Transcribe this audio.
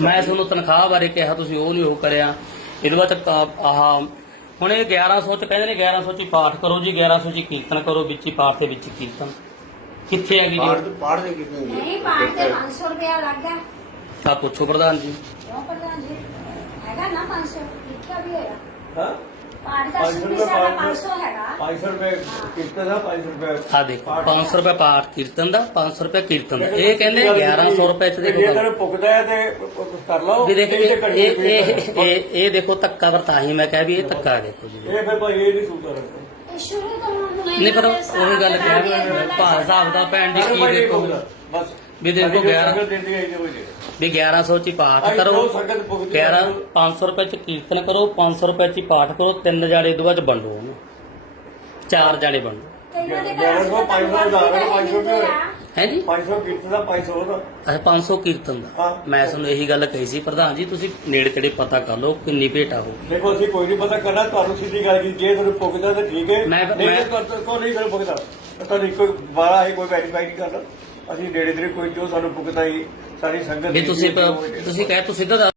ਮੈਂ ਤੁਹਾਨੂੰ ਤਨਖਾਹ ਬਾਰੇ ਕਿਹਾ ਤੁਸੀਂ ਉਹ ਨਹੀਂ ਉਹ ਕਰਿਆ। ਇਹਦੇ ਬਾਅਦ ਤੱਕ ਆਹ ਹੁਣ ਇਹ 1100 ਚ ਕਹਿੰਦੇ ਨੇ 1100 ਚ ਪਾਠ ਕਰੋ ਜੀ 1100 ਚ ਕੀਰਤਨ ਕਰੋ ਵਿੱਚ ਹੀ ਪਾਠ ਦੇ ਵਿੱਚ ਹੀ ਕੀਰਤਨ। ਕਿੱਥੇ ਹੈਗੀ ਪਾੜ ਜੀ ਪਾੜ ਦੇ ਕਿਤੇ ਨਹੀਂ ਪਾਠ ਤੇ 500 ਰੁਪਇਆ ਲੱਗ ਆ ਪੁੱਛੋ ਪ੍ਰਧਾਨ ਜੀ। ਕਿਉਂ ਪ੍ਰਧਾਨ ਜੀ? ਹੈਗਾ ਨਾ 500 ਲਿਖਿਆ ਵੀ ਹੈਗਾ। ਹਾਂ? ਪਾਠ 500 ਸੁਣੀ ਰੁਪਏ ਪਾਠ 500 ਹੈਗਾ। 500 ਰੁਪਏ ਕਿਸ਼ਤ ਦਾ 500 ਰੁਪਏ ਆ ਦੇਖੋ 500 ਰੁਪਏ ਪਾਠ ਕੀਰਤਨ ਦਾ 500 ਰੁਪਏ ਕੀਰਤਨ ਦਾ। ਇਹ ਕਹਿੰਦੇ 1100 ਰੁਪਏ ਚ ਜੇ ਦੇਖੋ। ਤੈਨੂੰ ਪੁੱਗਦਾ ਹੈ ਤੇ ਕਰ ਲਓ ਵੀ ਦੇਖੋ ਇਹ ਇਹ ਇਹ। ਇਹ ਇਹ ਦੇਖੋ ਧੱਕਾ ਵਰਤਾ ਹੀ ਮੈਂ ਕਹਿ ਵੀ ਇਹ ਧੱਕਾ ਦੇਖੋ ਜੀ। ਇਹ ਫਿਰ ਭਾਈ ਇਹ ਨਹੀਂ ਸੂਤਰ ਇਹ ਸ਼ੁਰੂ ਤੋਂ ਉਹਨੂੰ ਨਹੀਂ ਪਰ ਉਹੀ ਗੱਲ ਕਹਿ ਭਾਅ ਹਿਸਾਬ ਦਾ ਭੈਣ ਜੀ ਕੀ ਦੇਖੋ। ਬਸ। ਵੀ ਜੋ 11 ਸੰਗਤ ਦਿੰਦੀ ਹੈ ਇਹਦੇ ਵਿੱਚ ਵੀ 1100 ਚ ਹੀ ਪਾਠ ਕਰੋ। ਜੋ ਸੰਗਤ ਭੁਗਤਦੀ 11 ਹੈ, 500 ਰੁਪਏ ਚ ਕੀਰਤਨ ਕਰੋ 500 ਰੁਪਏ ਚ ਹੀ ਪਾਠ ਕਰੋ ਤਿੰਨ ਜਾੜੇ ਤੋਂ ਬਾਅਦ ਵੰਡੋ ਉਹਨੂੰ। ਚਾਰ ਜਾੜੇ ਵੰਡੋ। ਕਈਆਂ ਦੇ। ਹੈ ਜੀ? 500 ਕਿਸ਼ਤ ਦਾ 500 ਦਾ ਅੱਛਾ 500 ਕੀਰਤਨ ਦਾ। ਹਾਂ। ਮੈਂ ਤੁਹਾਨੂੰ ਇਹੀ ਗੱਲ ਕਹੀ ਸੀ ਪ੍ਰਧਾਨ ਜੀ ਤੁਸੀਂ ਨੇੜੇ ਤੇੜੇ ਪਤਾ ਕਰ ਲਓ ਕਿੰਨੀ ਭੇਟਾ ਹੋਊਗੀ ਦੇਖੋ ਅਸੀਂ ਕੋਈ ਨਹੀਂ ਪਤਾ ਕਰਨਾ ਤੁਹਾਨੂੰ ਸਿੱਧੀ ਗੱਲ ਕੀ ਜੇ ਤੁਹਾਨੂੰ ਪੁੱਗਦਾ ਤਾਂ ਠੀਕ ਹੈ। ਮੈਂ- ਨਹੀਂ ਮੈਂ- ਤਾਂ ਤੁਹਾਨੂੰ ਕੋਈ ਨਹੀਂ ਤੁਹਾਨੂੰ ਪੁੱਗਦਾ ਤੁਹਾਨੂੰ ਕੋਈ ਬਾਰਾ ਹੈ ਕੋਈ ਵੈਰੀਫਾਈ ਨਹੀਂ ਕਰਦਾ। ਅਸੀਂ ਨੇੜੇ ਤੇੜੇ ਕੋਈ ਜੋ ਸਾਨੂੰ ਪੁੱਗਦਾ ਹੀ ਸਾਡੀ ਸੰਗਤ ਵੀ ਤੁਸੀਂ। ਤੁਸੀਂ ਕਹੇ ਤੁਸੀਂ ਸਿੱਧਾ ਦੱਸ